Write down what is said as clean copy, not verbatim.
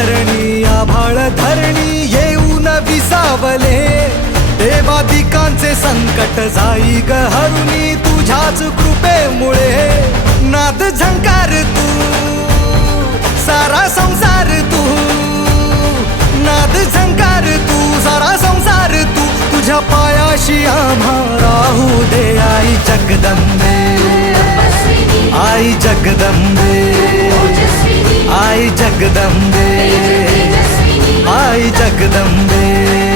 करणी आभाळ धरणी येऊन विसावले, देवादिकांचे संकट जाई ग हरुनी तुझ्याच कृपेमुळे. नाद झंकार तू सारा संसार तू, नाद झंकार तू सारा संसार तू, तुझ्या पायाशी आम्हा राहू दे आई जगदंबे. आई जगदंबे, आई जगदंबे, आई जगदंबे.